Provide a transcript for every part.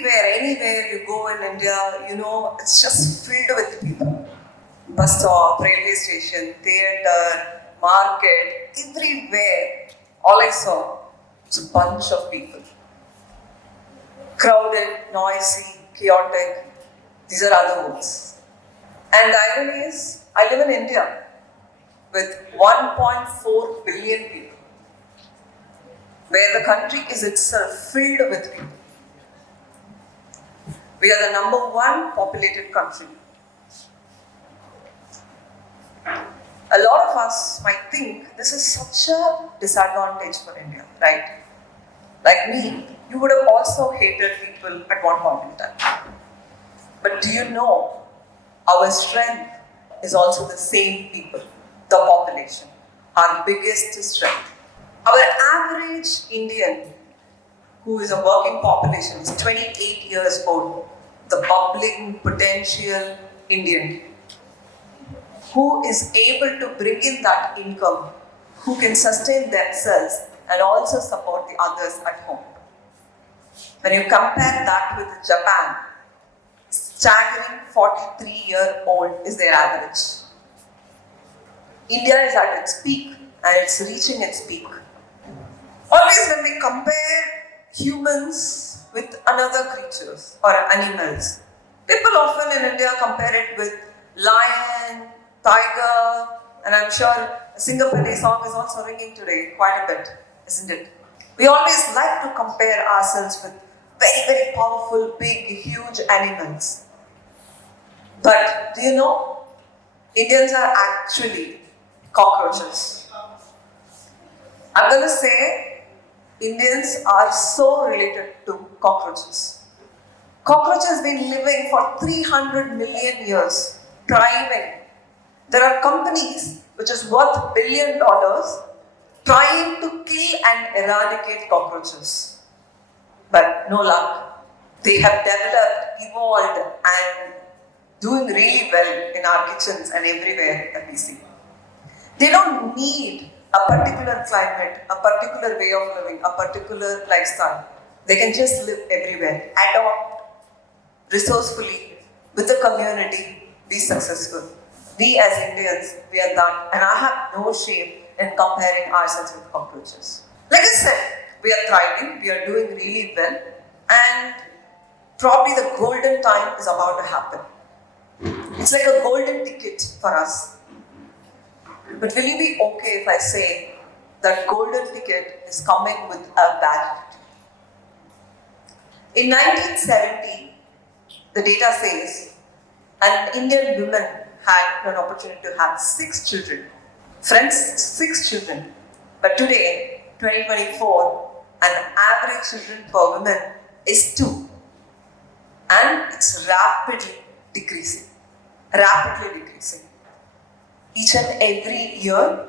everywhere, anywhere you go in India, it's just filled with people. Bus stop, railway station, theatre, market, everywhere. All I saw was a bunch of people. Crowded, noisy, chaotic. These are other words. And the irony is, I live in India with 1.4 billion people, where the country is itself filled with people. We are the number one populated country. A lot of us might think this is such a disadvantage for India, right? Like me, you would have also hated people at one point in time. But do you know, our strength is also the same people, the population, our biggest strength. Our average Indian who is a working population is 28 years old, the bubbling potential Indian who is able to bring in that income, who can sustain themselves and also support the others at home. When you compare that with Japan, staggering 43-year-old is their average. India is at its peak and it's reaching its peak. Always when we compare humans with other creatures or animals, people often in India compare it with lion, tiger, and I'm sure a Singapore song is also ringing today quite a bit, isn't it? We always like to compare ourselves with very, very powerful, big, huge animals. But do you know, Indians are actually cockroaches. I'm going to say Indians are so related to cockroaches. Cockroaches have been living for 300 million years, thriving. There are companies which is worth $1 billion trying to kill and eradicate cockroaches. But no luck. They have developed, evolved and doing really well in our kitchens and everywhere that we see. They don't need a particular climate, a particular way of living, a particular lifestyle. They can just live everywhere, adopt resourcefully with the community, be successful. We as Indians, we are that, and I have no shame in comparing ourselves with cockroaches. Like I said, we are thriving, we are doing really well, and probably the golden time is about to happen. It's like a golden ticket for us. But will you be okay if I say that golden ticket is coming with a validity? In 1970, the data says an Indian woman had an opportunity to have 6 children. Friends, 6 children. But today, 2024, an average children per woman is 2. And it's rapidly decreasing. Rapidly decreasing. Each and every year,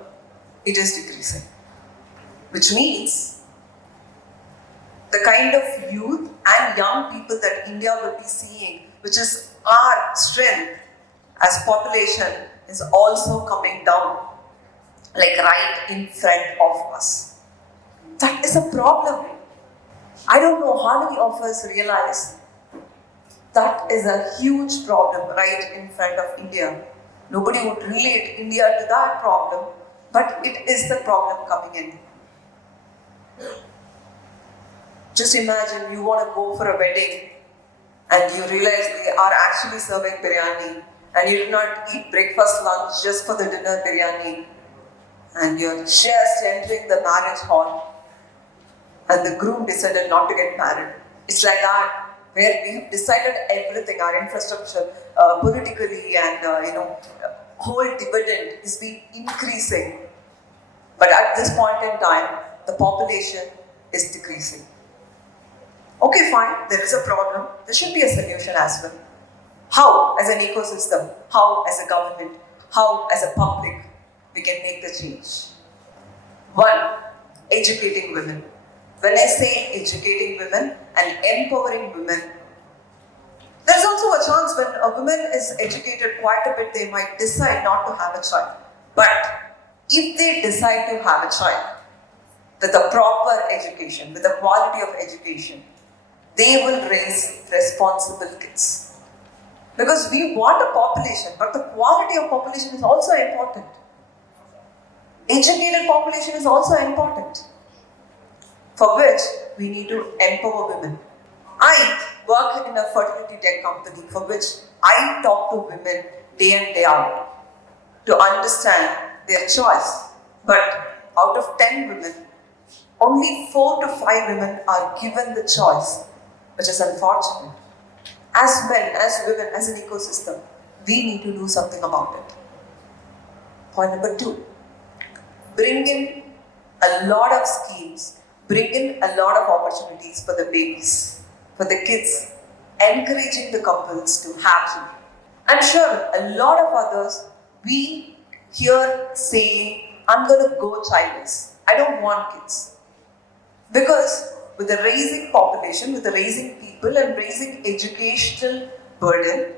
it is decreasing. Which means the kind of youth and young people that India will be seeing, which is our strength as population, is also coming down, like right in front of us. That is a problem. I don't know how many of us realize that is a huge problem right in front of India. Nobody would relate India to that problem, but it is the problem coming in. Just imagine you want to go for a wedding and you realize they are actually serving biryani and you did not eat breakfast, lunch just for the dinner biryani, and you're just entering the marriage hall and the groom decided not to get married. It's like that, where we have decided everything, our infrastructure, politically and whole dividend is being increasing. But at this point in time, the population is decreasing. Okay, fine, there is a problem. There should be a solution as well. How, as an ecosystem, how, as a government, how, as a public, we can make the change? 1, educating women. When I say educating women and empowering women, there's also a chance when a woman is educated quite a bit, they might decide not to have a child. But if they decide to have a child with a proper education, with a quality of education, they will raise responsible kids. Because we want a population, but the quality of population is also important. Educated population is also important, for which we need to empower women. I work in a fertility tech company for which I talk to women day in, day out to understand their choice. But out of 10 women, only 4 to 5 women are given the choice, which is unfortunate. As men, as women, as an ecosystem, we need to do something about it. Point number 2, bring in a lot of schemes, bring in a lot of opportunities for the babies, for the kids, encouraging the couples to have children. I'm sure a lot of others, we hear say, I'm going to go childless. I don't want kids. Because with the raising population, with the raising people and raising educational burden,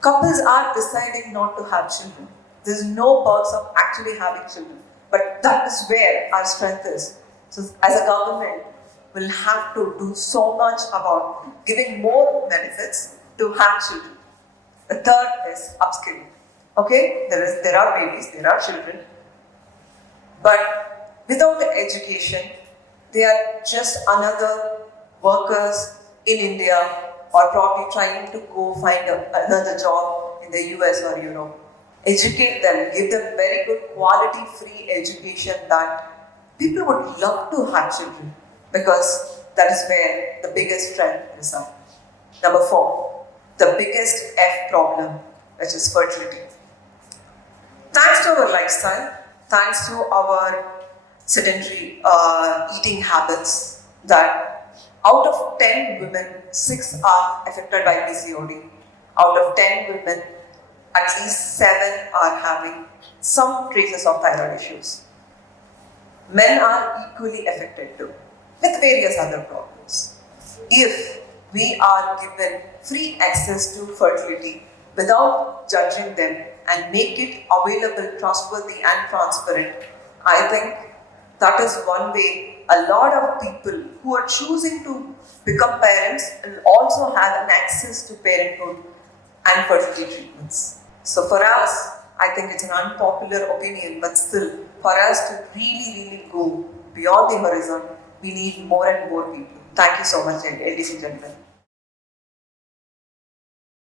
couples are deciding not to have children. There's no perks of actually having children. But that is where our strength is. So as a government, we'll have to do so much about giving more benefits to have children. The third is upskilling. Okay, there are babies, there are children, but without the education, they are just another workers in India or probably trying to go find another job in the US or Europe. Educate them, give them very good quality free education that people would love to have children, because that is where the biggest strength resides. Number 4, the biggest F problem, which is fertility. Thanks to our lifestyle, thanks to our sedentary eating habits, that out of 10 women, 6 are affected by PCOD. Out of 10 women, at least 7 are having some traces of thyroid issues. Men are equally affected too, with various other problems. If we are given free access to fertility without judging them and make it available, trustworthy and transparent, I think that is one way a lot of people who are choosing to become parents will also have an access to parenthood and fertility treatments. So for us, I think it's an unpopular opinion, but still, for us to really go beyond the horizon, we need more and more people. Thank you so much, ladies and gentlemen.